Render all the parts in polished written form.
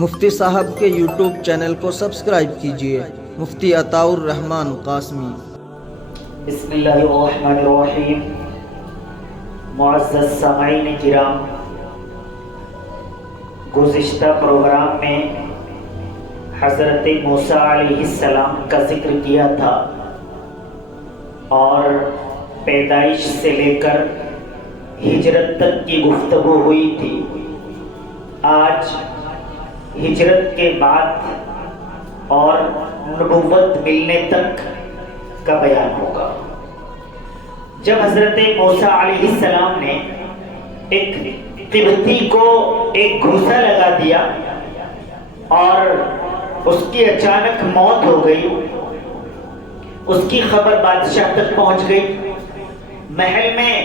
مفتی صاحب کے YouTube channel کو سبسکرائب کیجیے، مفتی عطاء الرحمن قاسمی۔ بسم اللہ الرحمن الرحیم۔ معزز سامعین کرام، گزشتہ پروگرام میں حضرت موسیٰ علیہ السلام کا ذکر کیا تھا اور پیدائش سے لے کر ہجرت تک کی گفتگو ہوئی تھی۔ آج ہجرت کے بعد اور نبوت ملنے تک کا بیان ہوگا۔ جب حضرت موسیٰ علیہ السلام نے ایک قبطی کو ایک گھوسا لگا دیا اور اس کی اچانک موت ہو گئی، اس کی خبر بادشاہ تک پہنچ گئی۔ محل میں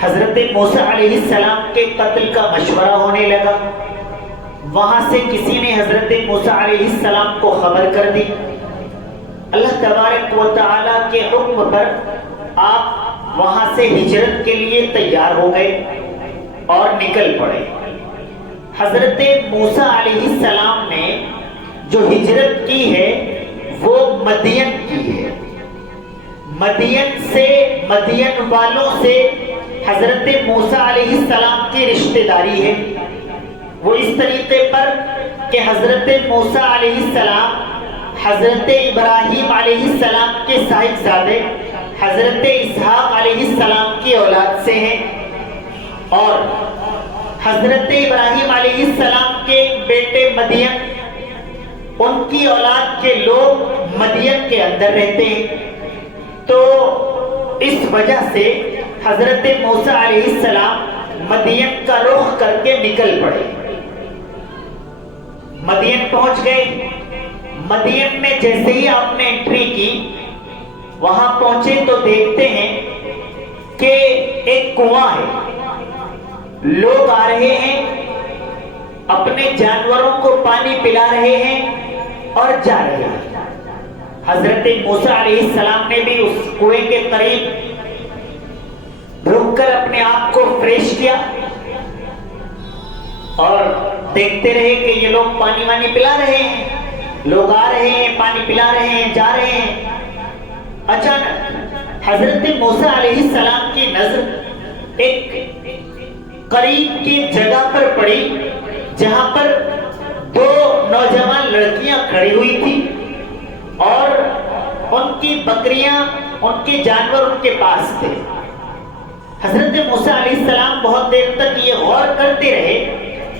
حضرت موسیٰ علیہ السلام کے قتل کا مشورہ ہونے لگا۔ وہاں سے کسی نے حضرت موسیٰ علیہ السلام کو خبر کر دی۔ اللہ تبارک و تعالیٰ کے حکم پر آپ وہاں سے ہجرت کے لیے تیار ہو گئے اور نکل پڑے۔ حضرت موسیٰ علیہ السلام نے جو ہجرت کی ہے وہ مدین کی ہے۔ مدین سے، مدین والوں سے حضرت موسیٰ علیہ السلام کی رشتہ داری ہے۔ وہ اس طریقے پر کہ حضرت موسیٰ علیہ السلام حضرت ابراہیم علیہ السلام کے صاحبزادے حضرت اسحاق علیہ السلام کی اولاد سے ہیں، اور حضرت ابراہیم علیہ السلام کے بیٹے مدین، ان کی اولاد کے لوگ مدین کے اندر رہتے ہیں۔ تو اس وجہ سے حضرت موسیٰ علیہ السلام مدین کا رخ کر کے نکل پڑے۔ مدین پہنچ گئے۔ مدین میں جیسے ہی آپ نے انٹری کی، وہاں پہنچے تو دیکھتے ہیں کہ ایک کنواں ہے، لوگ آ رہے ہیں، اپنے جانوروں کو پانی پلا رہے ہیں اور جا رہے ہیں۔ حضرت موسیٰ علیہ السلام نے بھی اس کنویں کے قریب رک کر اپنے آپ کو فریش کیا اور دیکھتے رہے کہ یہ لوگ پانی وانی پلا رہے ہیں، لوگ آ رہے ہیں، پانی پلا رہے ہیں، جا رہے ہیں۔ اچانک حضرت موسیٰ علیہ السلام کی نظر ایک قریب کی جگہ پر پڑی جہاں پر دو نوجوان لڑکیاں کھڑی ہوئی تھی اور ان کی بکریاں، ان کے جانور ان کے پاس تھے۔ حضرت موسیٰ علیہ السلام بہت دیر تک یہ غور کرتے رہے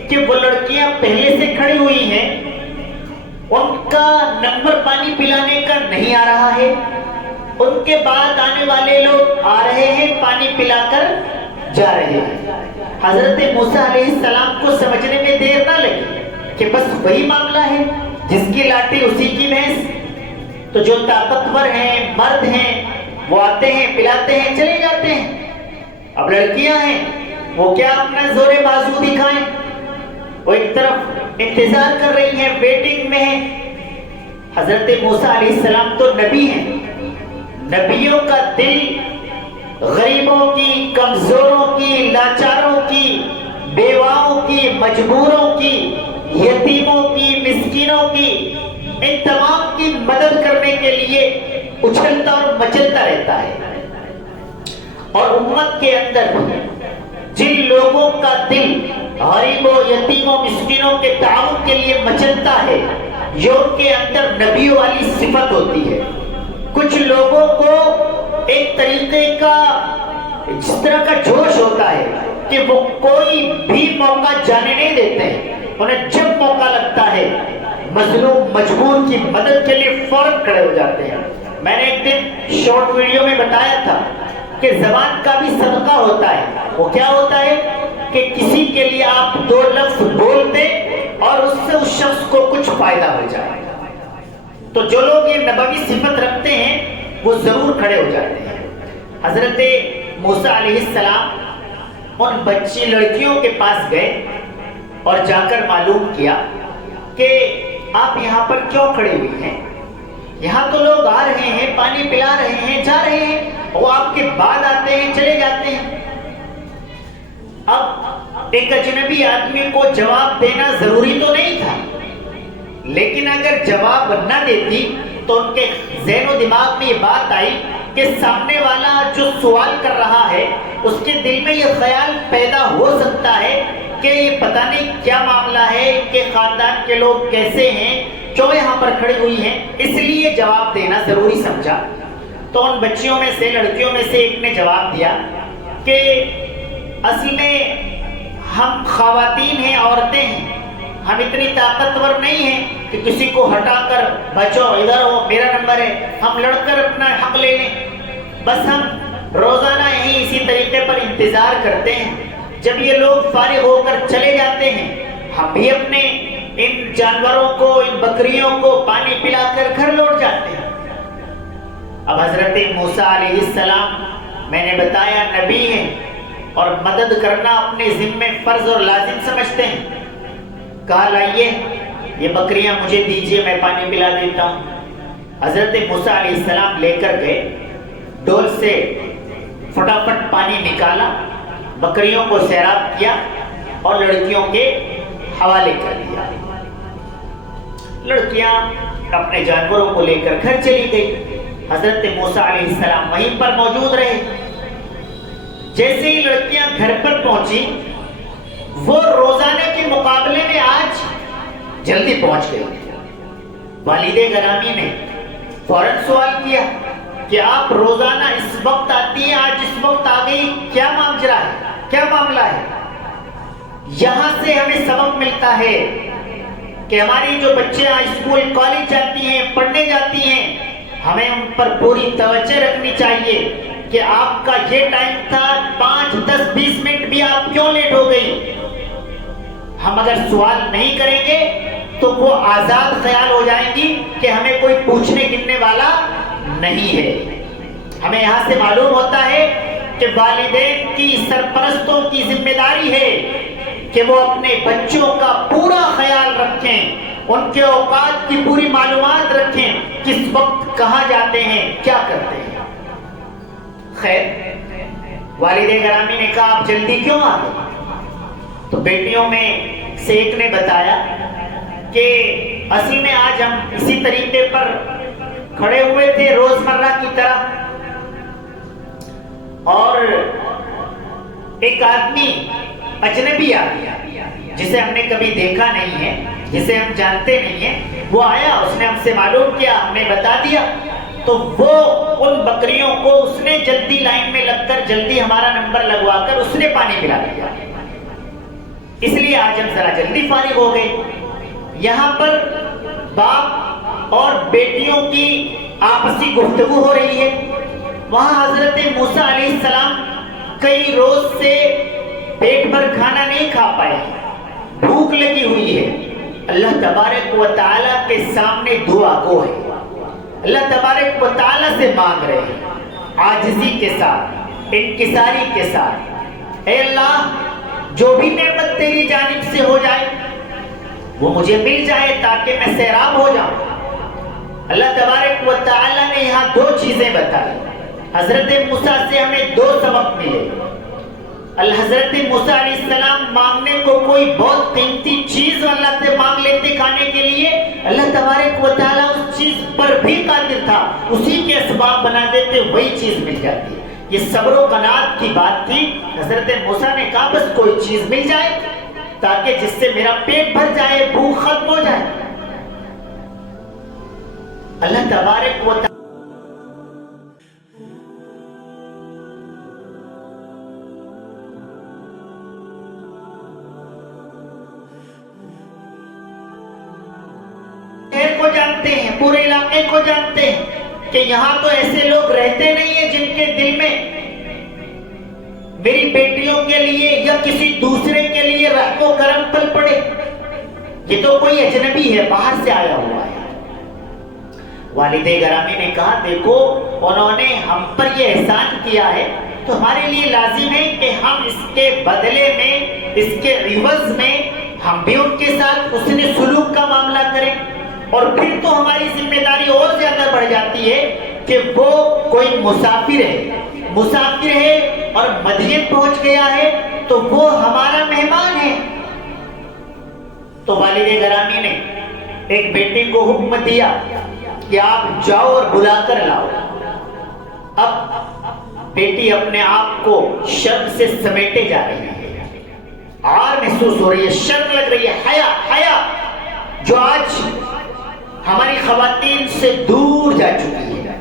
کہ وہ لڑکیاں پہلے سے کھڑی ہوئی ہیں، ان کا نمبر پانی پلانے کا نہیں آ رہا ہے، ان کے بعد آنے والے لوگ آ رہے ہیں، پانی پلا کر جا رہے ہیں۔ حضرت موسیٰ علیہ السلام کو سمجھنے میں دیر نہ لگی کہ بس وہی معاملہ ہے، جس کی لاٹھی اسی کی بھینس۔ تو جو طاقتور ہیں، مرد ہیں، وہ آتے ہیں، پلاتے ہیں، چلے جاتے ہیں۔ اب لڑکیاں ہیں، وہ کیا اپنا زور بازو دکھائیں، وہ ایک طرف انتظار کر رہی ہیں، ویٹنگ میں ہیں۔ حضرت موسیٰ علیہ السلام تو نبی ہیں، نبیوں کا دل غریبوں کی، کمزوروں کی، لاچاروں کی، بیواؤں کی، مجبوروں کی، یتیموں کی، مسکینوں کی، ان تمام کی مدد کرنے کے لیے اچھلتا اور مچلتا رہتا ہے۔ اور امت کے اندر جن لوگوں کا دل غریبوں، یتیموں، مسکینوں کے تعاون کے لیے مچلتا ہے، یہ ان کے اندر نبیوں والی صفت ہوتی ہے۔ کچھ لوگوں کو ایک طریقے کا اس طرح کا جوش ہوتا ہے کہ وہ کوئی بھی موقع جانے نہیں دیتے ہیں، انہیں جب موقع لگتا ہے مظلوم مجبور کی مدد کے لیے فوراً کھڑے ہو جاتے ہیں۔ میں نے ایک دن شارٹ ویڈیو میں بتایا تھا کہ زبان کا بھی صدقہ ہوتا ہے۔ وہ کیا ہوتا ہے کہ کسی کے لیے آپ دو لفظ بول دیں اور اس سے اس شخص کو کچھ فائدہ ہو جائے۔ تو جو لوگ یہ نبوی صفت رکھتے ہیں وہ ضرور کھڑے ہو جاتے ہیں۔ حضرت موسیٰ علیہ السلام ان بچی لڑکیوں کے پاس گئے اور جا کر معلوم کیا کہ آپ یہاں پر کیوں کھڑی ہوئی ہیں؟ یہاں تو لوگ آ رہے ہیں، پانی پلا رہے ہیں، جا رہے ہیں، وہ آپ کے بعد آتے ہیں، چلے جاتے ہیں۔ اب ایک اجنبی آدمی کو جواب دینا ضروری تو نہیں تھا، لیکن اگر جواب نہ دیتی تو ان کے ذہن و دماغ میں یہ بات آئی کہ سامنے والا جو سوال کر رہا ہے اس کے دل میں یہ خیال پیدا ہو سکتا ہے کہ یہ پتہ نہیں کیا معاملہ ہے، کہ خاندان کے لوگ کیسے ہیں، کیوں یہاں پر کھڑی ہوئی ہیں، اس لیے جواب دینا ضروری سمجھا۔ تو ان بچیوں میں سے، لڑکیوں میں سے ایک نے جواب دیا کہ اصل میں ہم خواتین ہیں، عورتیں ہیں، ہم اتنی طاقتور نہیں ہیں کہ کسی کو ہٹا کر بچو ادھر ہو میرا نمبر ہے، ہم لڑ کر اپنا حق لے لیں، بس ہم روزانہ یہی اسی طریقے پر انتظار کرتے ہیں، جب یہ لوگ فارغ ہو کر چلے جاتے ہیں ہم بھی اپنے ان جانوروں کو، ان بکریوں کو پانی پلا کر گھر لوٹ جاتے ہیں۔ اب حضرت موسیٰ علیہ السلام میں نے بتایا نبی ہیں اور مدد کرنا اپنے ذمہ فرض اور لازم سمجھتے ہیں، کہا لائیے یہ بکریاں مجھے دیجئے میں پانی پلا دیتا ہوں۔ حضرت موسیٰ علیہ السلام لے کر گئے، ڈول سے فٹافٹ پانی نکالا، بکریوں کو سیراب کیا اور لڑکیوں کے حوالے کر دیا۔ لڑکیاں اپنے جانوروں کو لے کر گھر چلی گئی، حضرت موسیٰ علیہ السلام وہیں پر موجود رہے۔ جیسے ہی لڑکیاں گھر پر پہنچی وہ روزانے کے مقابلے میں آج جلدی پہنچ گئی۔ والد گرامی نے فوراً سوال کیا کہ آپ روزانہ اس وقت آتی ہیں، آج اس وقت آ گئی، کیا ماجرا ہے، کیا معاملہ ہے؟ یہاں سے ہمیں سبق ملتا ہے کہ ہماری جو بچیاں اسکول کالج جاتی ہیں، پڑھنے جاتی ہیں، ہمیں ان پر پوری توجہ رکھنی چاہیے کہ آپ کا یہ ٹائم تھا، 5 10 20 منٹ بھی آپ کیوں لیٹ ہو گئی؟ ہم اگر سوال نہیں کریں گے تو وہ آزاد خیال ہو جائیں گی کہ ہمیں کوئی پوچھنے گننے والا نہیں ہے۔ ہمیں یہاں سے معلوم ہوتا ہے کہ والدین کی، سرپرستوں کی ذمہ داری ہے کہ وہ اپنے بچوں کا پورا خیال رکھیں، ان کے اوقات کی پوری معلومات رکھیں، کس وقت کہاں جاتے ہیں، کیا کرتے ہیں۔ خیر، والد گرامی نے کہا آپ جلدی کیوں آ گئے؟ تو بیٹیوں میں سے ایک نے بتایا کہ اصل میں آج ہم اسی طریقے پر کھڑے ہوئے تھے روزمرہ کی طرح، اور ایک آدمی اجنبی آ گیا جسے ہم نے کبھی دیکھا نہیں ہے، جسے ہم جانتے نہیں ہیں، وہ آیا، اس نے ہم سے معلوم کیا، ہم نے بتا دیا، تو وہ ان بکریوں کو اس نے جلدی لائن میں لگ کر جلدی ہمارا نمبر لگوا کر اس نے پانی پلا دیا، اس لیے آج ہم ذرا جلدی فارغ ہو گئے۔ یہاں پر باپ اور بیٹیوں کی آپسی گفتگو ہو رہی ہے۔ وہاں حضرت موسیٰ علیہ السلام کئی روز سے پیٹ بھر کھانا نہیں کھا پائے، بھوک لگی ہوئی ہے، اللہ تبارک و تعالیٰ کے سامنے دعا گو ہے، اللہ تبارک و تعالیٰ سے مانگ رہے ہیں عاجزی کے ساتھ، انکساری کے ساتھ، اے اللہ جو بھی نعمت تیری جانب سے ہو جائے وہ مجھے مل جائے تاکہ میں سیراب ہو جاؤں۔ اللہ تبارک و تعالیٰ نے یہاں 2 چیزیں بتائی۔ حضرت موسیٰ سے ہمیں 2 سبق ملے۔ حضرت موسیٰ علیہ السلام مانگنے کو کوئی بہت قیمتی چیز اللہ سے مانگ لیتے کھانے کے لیے، اللہ تبارک و تعالیٰ اس چیز پر بھی قادر تھا، اسی کے اسباب بنا دیتے، وہی چیز مل جاتی۔ یہ صبر و قناعت کی بات تھی۔ حضرت موسیٰ نے کہا بس کوئی چیز مل جائے تاکہ جس سے میرا پیٹ بھر جائے، بھوک ختم ہو جائے۔ اللہ تبارک و تعالیٰ کو جانتے ہیں، پورے علاقے کو جانتے ہیں کہ یہاں تو ایسے لوگ رہتے نہیں ہیں جن کے دل میں میری بیٹیوں کے لیے یا کسی دوسرے کے لیے رحم و کرم پل پڑے۔ یہ تو کوئی اجنبی ہے، باہر سے آیا ہوا ہے۔ والد گرامی نے کہا دیکھو انہوں نے ہم پر یہ احسان کیا ہے تو ہمارے لیے لازم ہے کہ ہم اس کے بدلے میں، اس کے عوض میں ہم بھی ان کے ساتھ حسن سلوک کا معاملہ کریں، اور پھر تو ہماری ذمہ داری اور زیادہ بڑھ جاتی ہے کہ وہ کوئی مسافر ہے، مسافر ہے اور مدین پہنچ گیا ہے تو وہ ہمارا مہمان ہے۔ تو والد گرامی نے ایک بیٹے کو حکم دیا کہ آپ جاؤ اور بلا کر لاؤ۔ اب بیٹی اپنے آپ کو شرم سے سمیٹے جا رہی ہے، عار محسوس ہو رہی ہے، شرم لگ رہی ہے، حیا جو آج ہماری خواتین سے دور جا چکی ہے،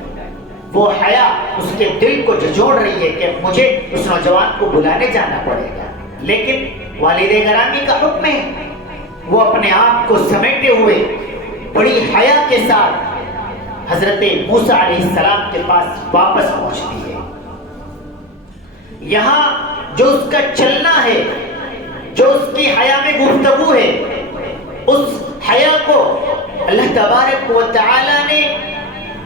وہ حیا اس کے دل کو جھنجھوڑ رہی ہے کہ مجھے اس نوجوان کو بلانے جانا پڑے گا۔ لیکن والد گرامی کا حکم ہے، وہ اپنے آپ کو سمیٹے ہوئے بڑی حیا کے ساتھ حضرت موسیٰ علیہ السلام کے پاس واپس پہنچتی ہے۔ یہاں جو اس کا چلنا ہے، جو اس کی حیا میں گفتگو ہے، اس حیا کو اللہ تبارک و تعالی نے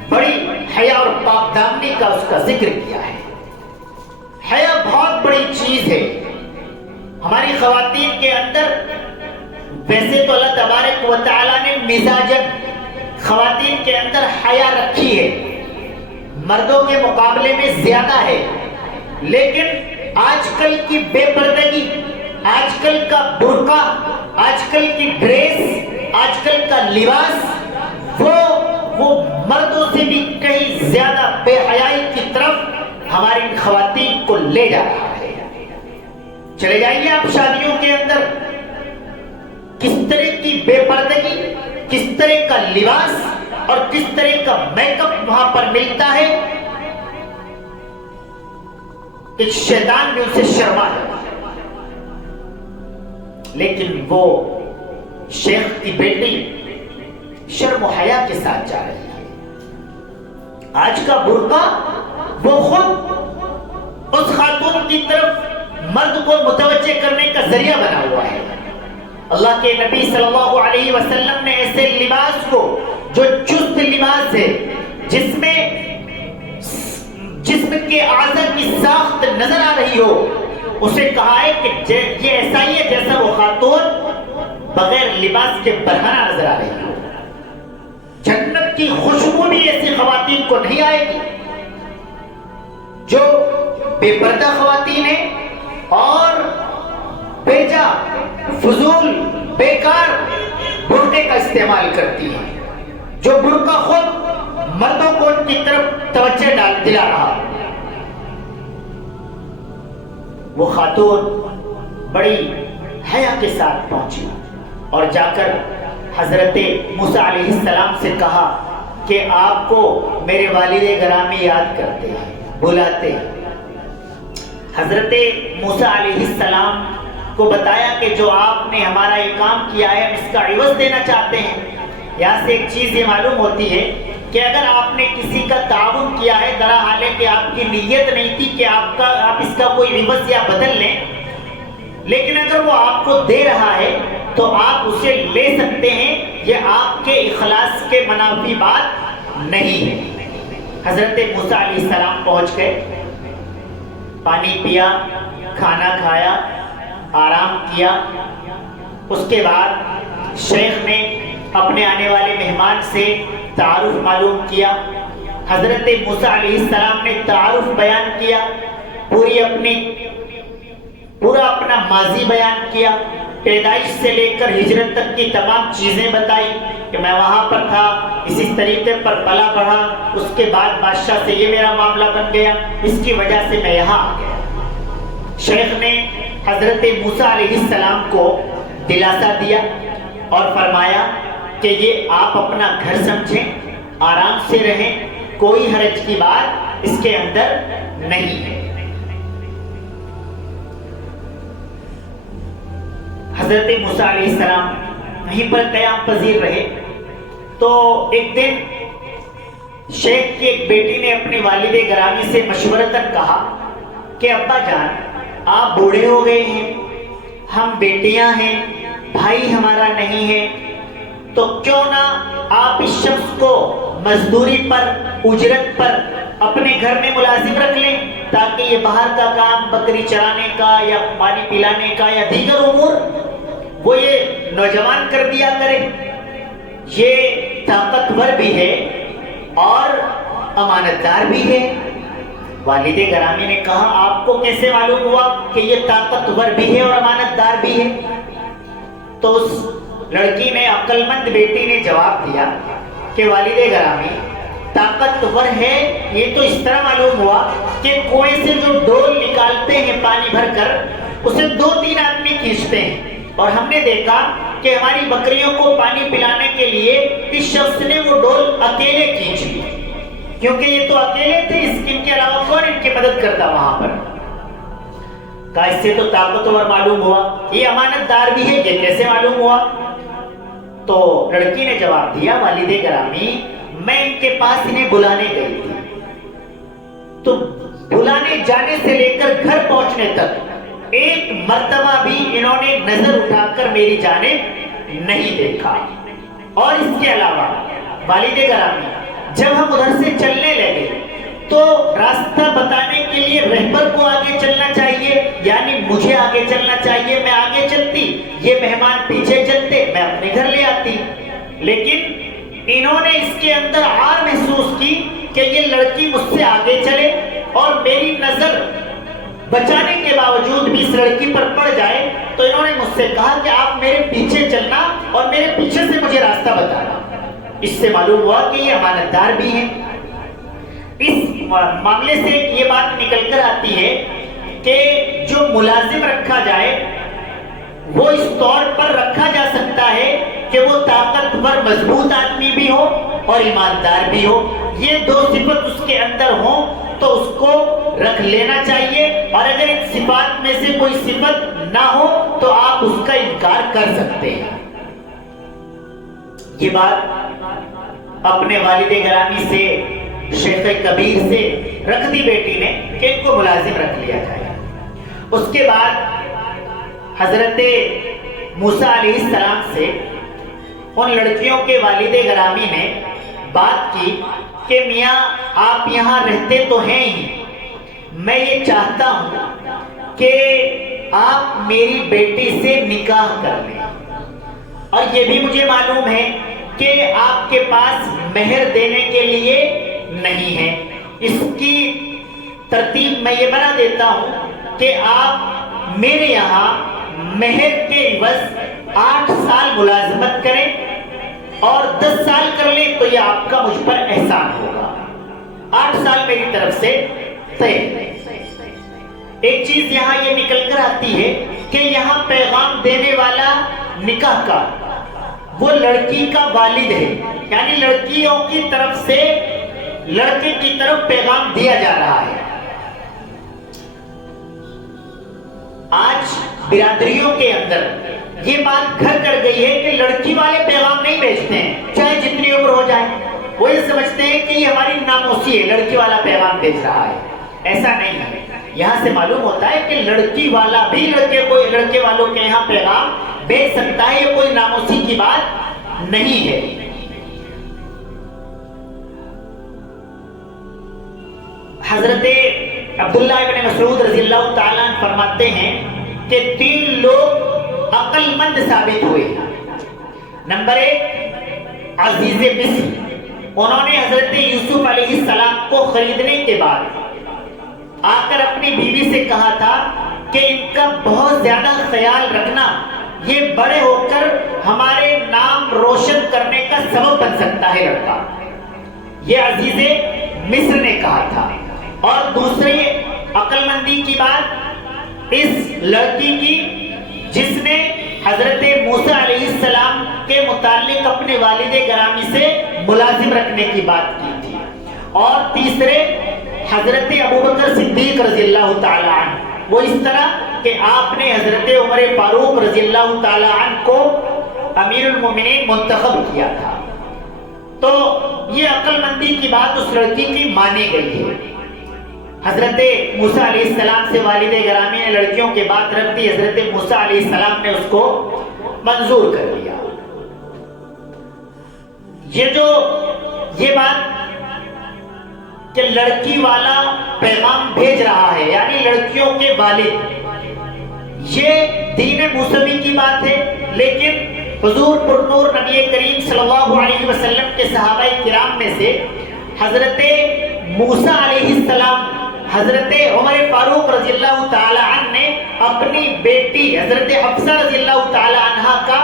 بڑی حیا اور پاک دامنی کا اس کا ذکر کیا ہے۔ حیا بہت بڑی چیز ہے ہماری خواتین کے اندر۔ ویسے تو اللہ تبارک و تعالی نے مزاجن خواتین کے اندر حیا رکھی ہے، مردوں کے مقابلے میں زیادہ ہے، لیکن آج کل کی بے پردگی، آج کل کا برقع، آج کل کی ڈریس، آج کل کا لباس وہ مردوں سے بھی کہیں زیادہ بے حیائی کی طرف ہماری خواتین کو لے جا رہا ہے۔ چلے جائیے آپ شادیوں کے اندر، کس طرح کی بے پردگی، کس طرح کا لباس اور کس طرح کا میک اپ وہاں پر ملتا ہے کہ شیطان بھی اسے شرما ہے۔ لیکن وہ شیخ کی بیٹی شرم و حیا کے ساتھ جا رہی ہے۔ آج کا برقع وہ خود اس خاتون کی طرف مرد کو متوجہ کرنے کا ذریعہ بنا ہوا ہے۔ اللہ کے نبی صلی اللہ علیہ وسلم نے ایسے لباس کو جو چست لباس ہے، جس میں جسم کے اعضاء کی ساخت نظر آ رہی ہو، اسے کہا ہے کہ یہ ایسا ہی ہے جیسا وہ خاتون بغیر لباس کے برہنہ نظر آ رہی ہو۔ جنت کی خوشبو بھی ایسی خواتین کو نہیں آئے گی جو بے پردہ خواتین ہیں اور بیجا فضول بیکار برقعے کا استعمال کرتی ہیں، جو برقع خود مردوں کو ان کی طرف توجہ دلا رہا۔ وہ خاتون بڑی حیا کے ساتھ پہنچی اور جا کر حضرت موسیٰ علیہ السلام سے کہا کہ آپ کو میرے والد گرامی یاد کرتے ہیں، بلاتے ہیں۔ حضرت موسیٰ علیہ السلام کو بتایا کہ جو آپ نے ہمارا یہ کام کیا ہے ہم اس کا عوض دینا چاہتے ہیں۔ یہاں سے ایک چیز یہ معلوم ہوتی ہے کہ اگر آپ نے کسی کا تعاون کیا ہے، درا حال ہے کہ آپ کی نیت نہیں تھی کہ آپ اس کا کوئی عوض یا بدل لیں، لیکن اگر وہ آپ کو دے رہا ہے تو آپ اسے لے سکتے ہیں، یہ آپ کے اخلاص کے منافی بات نہیں ہے۔ حضرت موسیٰ علیہ السلام پہنچ گئے، پانی پیا، کھانا کھایا، آرام کیا۔ اس کے بعد شیخ نے اپنے آنے والے مہمان سے تعارف معلوم کیا۔ حضرت موسیٰ علیہ السلام نے تعارف بیان کیا، پورا اپنا ماضی بیان کیا، پیدائش سے لے کر ہجرت تک کی تمام چیزیں بتائی کہ میں وہاں پر تھا، اسی طریقے پر پلا بڑھا، اس کے بعد بادشاہ سے یہ میرا معاملہ بن گیا، اس کی وجہ سے میں یہاں آ گیا۔ شیخ نے حضرت موسیٰ علیہ السلام کو دلاسا دیا اور فرمایا کہ یہ آپ اپنا گھر سمجھیں، آرام سے رہیں، کوئی حرج کی بات اس کے اندر نہیں ہے۔ حضرت موسیٰ علیہ السلام وہیں پر قیام پذیر رہے تو ایک دن شیخ کی ایک بیٹی نے اپنے والد گرامی سے مشورتاً کہا کہ ابا جان آپ بوڑھے ہو گئے ہیں، ہم بیٹیاں ہیں، بھائی ہمارا نہیں ہے، تو کیوں نہ آپ اس شخص کو مزدوری پر، اجرت پر اپنے گھر میں ملازم رکھ لیں تاکہ یہ باہر کا کام بکری چرانے کا یا پانی پلانے کا یا دیگر امور وہ یہ نوجوان کر دیا کرے۔ یہ طاقتور بھی ہے اور امانت دار بھی ہے والد گرامی نے کہا آپ کو کیسے معلوم ہوا کہ یہ طاقتور بھی ہے اور امانت دار بھی ہے؟ تو اس لڑکی نے، عقل مند بیٹی نے جواب دیا کہ والد گرامی طاقتور ہے یہ تو اس طرح معلوم ہوا کہ کنویں سے جو ڈول نکالتے ہیں پانی بھر کر اسے 2-3 آدمی کھینچتے ہیں، اور ہم نے دیکھا کہ ہماری بکریوں کو پانی پلانے کے لیے اس شخص نے وہ ڈول اکیلے کھینچ لی، کیونکہ یہ تو اکیلے تھے، ان کے علاوہ کون ان کی مدد کرتا وہاں پر؟ کہا اس سے تو طاقتور معلوم ہوا، یہ امانت دار بھی ہے، یہ کیسے معلوم ہوا؟ تو لڑکی نے جواب دیا والد گرامی میں ان کے پاس انہیں بلانے گئی تھی، تو بلانے جانے سے لے کر گھر پہنچنے تک ایک مرتبہ بھی انہوں نے نظر اٹھا کر میری جانب نہیں دیکھا۔ اور اس کے علاوہ والد گرامی جب ہم ادھر سے چلنے لگے تو راستہ بتانے کے لیے رہبر کو آگے چلنا چاہیے، یعنی مجھے آگے چلنا چاہیے، میں آگے چلتی، یہ مہمان پیچھے چلتے، میں اپنے گھر لے آتی، لیکن انہوں نے اس کے اندر عار محسوس کی کہ یہ لڑکی مجھ سے آگے چلے اور میری نظر بچانے کے باوجود بھی اس لڑکی پر پڑ جائے، تو انہوں نے مجھ سے کہا کہ آپ میرے پیچھے چلنا اور میرے پیچھے سے مجھے راستہ بتانا۔ اس سے معلوم ہوا کہ یہ امانت دار بھی ہیں۔ اس معاملے سے یہ بات نکل کر آتی ہے کہ جو ملازم رکھا جائے وہ اس طور پر رکھا جا سکتا ہے کہ وہ طاقتور مضبوط آدمی بھی ہو اور ایماندار بھی ہو، یہ 2 صفت اس کے اندر ہوں تو اس کو رکھ لینا چاہیے، اور اگر ان صفات میں سے کوئی صفت نہ ہو تو آپ اس کا انکار کر سکتے ہیں۔ یہ بات اپنے والد گرامی سے، شیخ کبیر سے رکھ دی بیٹی نے کہ ان کو ملازم رکھ لیا جائے۔ اس کے بعد حضرت موسیٰ علیہ السلام سے ان لڑکیوں کے والد گرامی نے بات کی کہ میاں آپ یہاں رہتے تو ہیں ہی، میں یہ چاہتا ہوں کہ آپ میری بیٹی سے نکاح کر لیں، اور یہ بھی مجھے معلوم ہے کہ آپ کے پاس مہر دینے کے لیے نہیں ہے، اس کی ترتیب میں یہ بنا دیتا ہوں کہ آپ میرے یہاں مہر کے عوض 8 سال ملازمت کریں اور 10 سال کر لیں تو یہ آپ کا مجھ پر احسان ہوگا، 8 سال میری طرف سے طے۔ ایک چیز یہاں یہ نکل کر آتی ہے کہ یہاں پیغام دینے والا نکاح کا وہ لڑکی کا والد ہے، یعنی لڑکیوں کی طرف سے لڑکے کی طرف پیغام دیا جا رہا ہے۔ آج برادریوں کے اندر یہ بات گھر کر گئی ہے کہ لڑکی والے پیغام نہیں بھیجتے ہیں، چاہے جتنی عمر ہو جائے، وہ یہ سمجھتے ہیں کہ یہ ہماری ناموسی ہے، لڑکی والا پیغام بھیج رہا ہے۔ ایسا نہیں ہے، یہاں سے معلوم ہوتا ہے کہ لڑکی والا بھی لڑکے والوں کے یہاں پیغام بھیج سکتا ہے، یہ کوئی ناموسی کی بات نہیں ہے۔ حضرت عبداللہ ابن مسعود رضی اللہ تعالیٰ عنہ فرماتے ہیں کہ 3 لوگ عقل مند ثابت ہوئے۔ نمبر 1 عزیز مصر، انہوں نے حضرت یوسف علیہ السلام کو خریدنے کے بعد آ کر اپنی بیوی سے کہا تھا کہ ان کا بہت زیادہ خیال رکھنا، یہ بڑے ہو کر ہمارے نام روشن کرنے کا سبب بن سکتا ہے لڑکا، یہ عزیز مصر نے کہا تھا۔ اور دوسری عقل مندی کی بات اس لڑکی کی جس نے حضرت موسیٰ علیہ السلام کے متعلق اپنے والد گرامی سے ملازم رکھنے کی بات کی تھی۔ اور تیسرے حضرت ابوبکر صدیق رضی اللہ تعالی عنہ، وہ اس طرح کہ آپ نے حضرت عمر فاروق رضی اللہ تعالی عنہ کو امیر المومنین منتخب کیا تھا۔ تو یہ عقل مندی کی بات اس لڑکی کی مانی گئی ہے۔ حضرت موسیٰ علیہ السلام سے والد گرامی نے لڑکیوں کے بات رکھ دی، حضرت موسیٰ علیہ السلام نے اس کو منظور کر لیا۔ یہ بات کہ لڑکی والا پیغام بھیج رہا ہے، یعنی لڑکیوں کے والد، یہ دین موسوی کی بات ہے، لیکن حضور پرنور نبی کریم صلی اللہ علیہ وسلم کے صحابہ کرام میں سے حضرت موسیٰ علیہ السلام حضرت عمر فاروق رضی اللہ تعالی عنہ نے اپنی بیٹی حضرت حفصہ رضی اللہ تعالی عنہ کا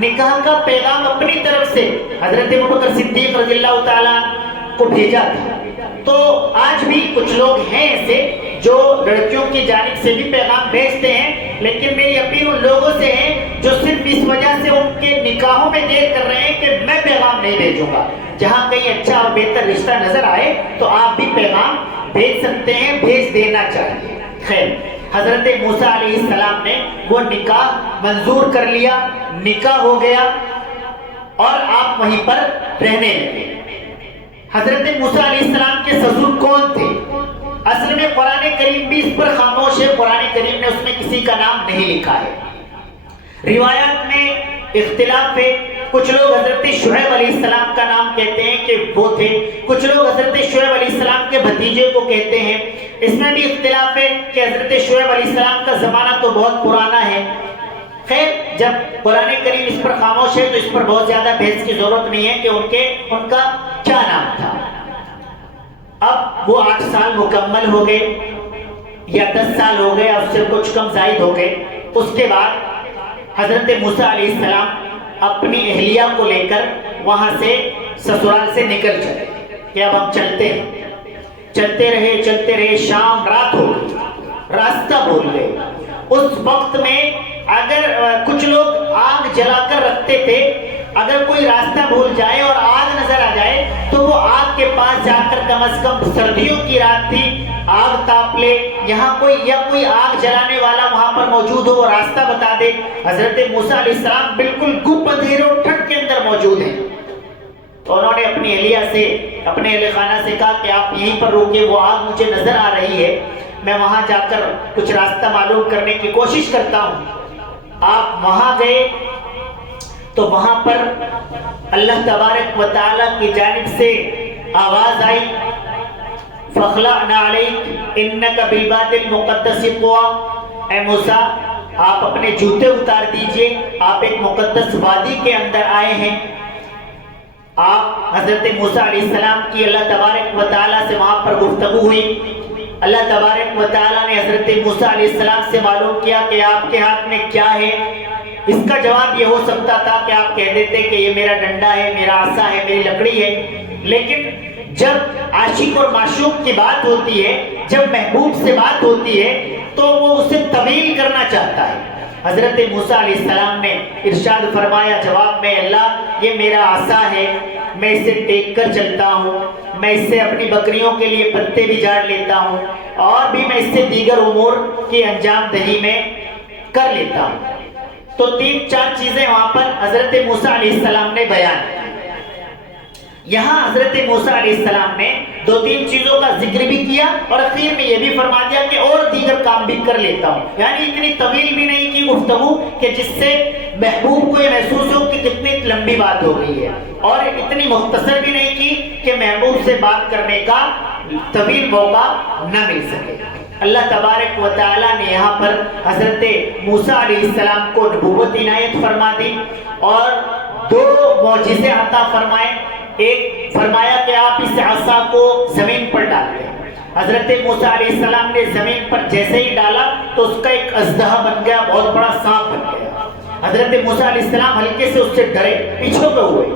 نکاح کا پیغام اپنی طرف سے حضرت ابوبکر صدیق رضی اللہ تعالی عنہ کو بھیجا تھا. تو آج بھی کچھ لوگ ہیں ایسے جو لڑکیوں کی جانب سے بھی پیغام بھیجتے ہیں، لیکن میری اپیل ان لوگوں سے ہے جو صرف اس وجہ سے ان کے نکاحوں میں دیر کر رہے ہیں کہ میں پیغام نہیں بھیجوں گا. جہاں کہیں اچھا اور بہتر رشتہ نظر آئے تو آپ بھی پیغام بھیج سکتے ہیں، بھیج دینا چاہیے. خیر، حضرت موسیٰ علیہ السلام نے وہ نکاح منظور کر لیا، نکاح ہو گیا اور آپ وہیں پر رہنے لگے. حضرت موسیٰ علیہ السلام کے سسر کون تھے؟ اصل میں قرآن کریم بھی اس پر خاموش ہے. قرآن کریم نے اس میں کسی کا نام نہیں لکھا ہے. روایات میں اختلاف ہے. کچھ لوگ حضرت شعیب علیہ السلام کا نام کہتے ہیں کہ وہ تھے، کچھ لوگ حضرت شعیب علیہ السلام کے بھتیجے کو کہتے ہیں. اس میں بھی اختلاف ہے کہ حضرت شعیب علیہ السلام کا زمانہ تو بہت پرانا ہے. خیر، جب قرآن کریم اس پر خاموش ہے تو اس پر بہت زیادہ بحث کی ضرورت نہیں ہے کہ ان کا کیا نام تھا. اب وہ 8 سال مکمل ہو گئے یا 10 سال ہو گئے، اس سے کچھ کم زائد ہو گئے. اس کے بعد حضرت موسیٰ علیہ السلام اپنی اہلیہ کو لے کر وہاں سے سسرال سے نکل چلے کہ اب ہم چلتے ہیں. چلتے رہے، شام رات ہو گئی، راستہ بھول گئے. اس وقت میں اگر کچھ لوگ آگ جلا کر رکھتے تھے، اگر کوئی راستہ بھول جائے اور آگ نظر آ جائے تو وہ آگ کے پاس جا کر کم از کم، سردیوں کی رات تھی، آگ تاپ لے، یہاں کوئی آگ جلانے والا وہاں پر موجود ہو، وہ راستہ بتا دے. حضرت موسیٰ علیہ السلام بالکل گپ اندھیرے اور ٹھنڈ کے اندر موجود ہیں. تو انہوں نے اپنی اہلیہ سے، اپنے اہل خانہ سے کہا کہ آپ یہیں پر روکے، وہ آگ مجھے نظر آ رہی ہے، میں وہاں جا کر کچھ راستہ معلوم کرنے کی کوشش کرتا ہوں. آپ وہاں گئے تو وہاں پر اللہ تبارک و تعالیٰ کی جانب سے آواز آئی، فَخْلَعْنَا عَلَيْكَ إِنَّكَ بِالْوَادِ الْمُقَدَّسِ طُوًى. اے موسیٰ، آپ اپنے جوتے اتار دیجئے، آپ ایک مقدس وادی کے اندر آئے ہیں. آپ حضرت موسیٰ علیہ السلام کی اللہ تبارک و تعالیٰ سے وہاں پر گفتگو ہوئی. اللہ تبارک و تعالیٰ نے حضرت موسیٰ علیہ السلام سے معلوم کیا کہ آپ کے ہاتھ میں کیا ہے. اس کا جواب یہ ہو سکتا تھا کہ آپ کہہ دیتے کہ یہ میرا ڈنڈا ہے، میرا عصا ہے، میری لکڑی ہے. لیکن جب عاشق اور معشوق کی بات ہوتی ہے، جب محبوب سے بات ہوتی ہے تو وہ اسے طویل کرنا چاہتا ہے. حضرت موسیٰ علیہ السلام نے ارشاد فرمایا جواب میں، اللہ یہ میرا عصا ہے، میں اسے ٹیک کر چلتا ہوں، میں اس سے اپنی بکریوں کے لیے پتے بھی جاڑ لیتا ہوں، اور بھی میں اس سے دیگر امور کی انجام دہی میں کر لیتا ہوں. تو 3-4 چیزیں وہاں پر حضرت موسیٰ علیہ السلام نے بیان کی. یہاں حضرت موسیٰ علیہ السلام نے 2-3 چیزوں کا ذکر بھی کیا اور اخیر میں یہ بھی فرما دیا کہ اور دیگر کام بھی کر لیتا ہوں. یعنی اتنی طویل بھی نہیں کی گفتگو کہ جس سے محبوب کو یہ محسوس ہو کہ کتنی لمبی بات ہو گئی ہے، اور اتنی مختصر بھی نہیں کی کہ محبوب سے بات کرنے کا طویل موقع نہ مل سکے. اللہ تبارک و تعالیٰ نے یہاں پر حضرت موسیٰ علیہ السلام کو نبوت عنایت فرما دی اور 2 معجزے عطا فرمائے. ایک فرمایا کہ آپ اس عصا کو زمین پر ڈال دیں. حضرت موسیٰ علیہ السلام نے زمین پر جیسے ہی ڈالا تو اس کا ایک اژدہا بن گیا، بہت بڑا سانپ بن گیا. حضرت موسیٰ علیہ السلام ہلکے سے اس سے ڈرے، پیچھے پہ ہوئے.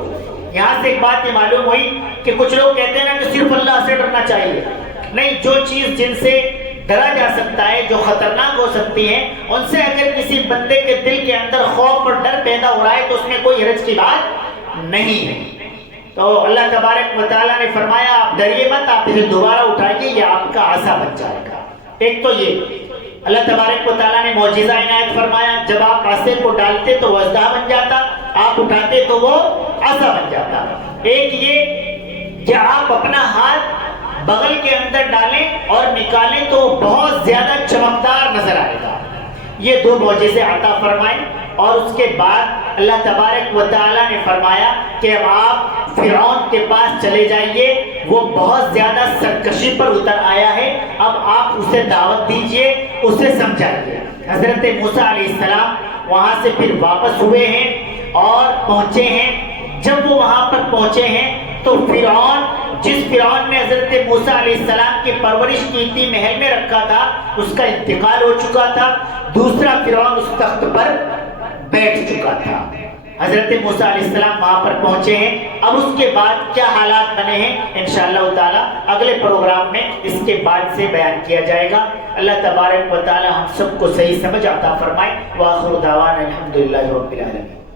یہاں سے ایک بات یہ معلوم ہوئی کہ کچھ لوگ کہتے ہیں نا کہ صرف اللہ سے ڈرنا چاہیے. نہیں، جو چیز جن سے ڈرا جا سکتا ہے، جو خطرناک ہو سکتی ہیں، ان سے اگر کسی بندے کے دل کے اندر خوف اور ڈر پیدا ہو رہا ہے تو اس میں کوئی حرج کی بات نہیں ہے. تو اللہ تبارک و تعالیٰ نے فرمایا آپ ڈریے مت، آپ اسے دوبارہ اٹھائیے، یہ آپ کا عصا بن جائے گا. ایک تو یہ اللہ تبارک و تعالیٰ نے معجزہ عنایت فرمایا، جب آپ عصے کو ڈالتے تو وہ اژدہا بن جاتا، آپ اٹھاتے تو وہ عصا بن جاتا. ایک یہ کہ آپ اپنا ہاتھ بغل کے اندر ڈالیں اور نکالیں تو بہت زیادہ چمکدار نظر آئے گا. یہ 2 معجزے عطا فرمائے. اور اس کے بعد اللہ تبارک و تعالیٰ نے فرمایا کہ اب آپ فرعون کے پاس چلے جائیے، وہ بہت زیادہ سرکشی پر اتر آیا ہے، اب آپ اسے دعوت دیجئے، اسے سمجھائیے. حضرت موسیٰ علیہ السلام وہاں سے پھر واپس ہوئے ہیں اور پہنچے ہیں. جب وہ وہاں پر پہنچے ہیں تو فرعون، جس فرعون نے حضرت موسیٰ علیہ السلام کی پرورش کی تھی، محل میں رکھا تھا، اس کا انتقال ہو چکا تھا، دوسرا فرعون اس تخت پر بیٹھ چکا تھا۔ حضرت موسیٰ علیہ السلام وہاں پر پہنچے ہیں۔ اب اس کے بعد کیا حالات بنے ہیں انشاءاللہ تعالی اگلے پروگرام میں اس کے بعد سے بیان کیا جائے گا۔ اللہ تبارک و تعالی ہم سب کو صحیح سمجھ عطا فرمائے۔ وآخر دعوانا الحمدللہ رب العالمین۔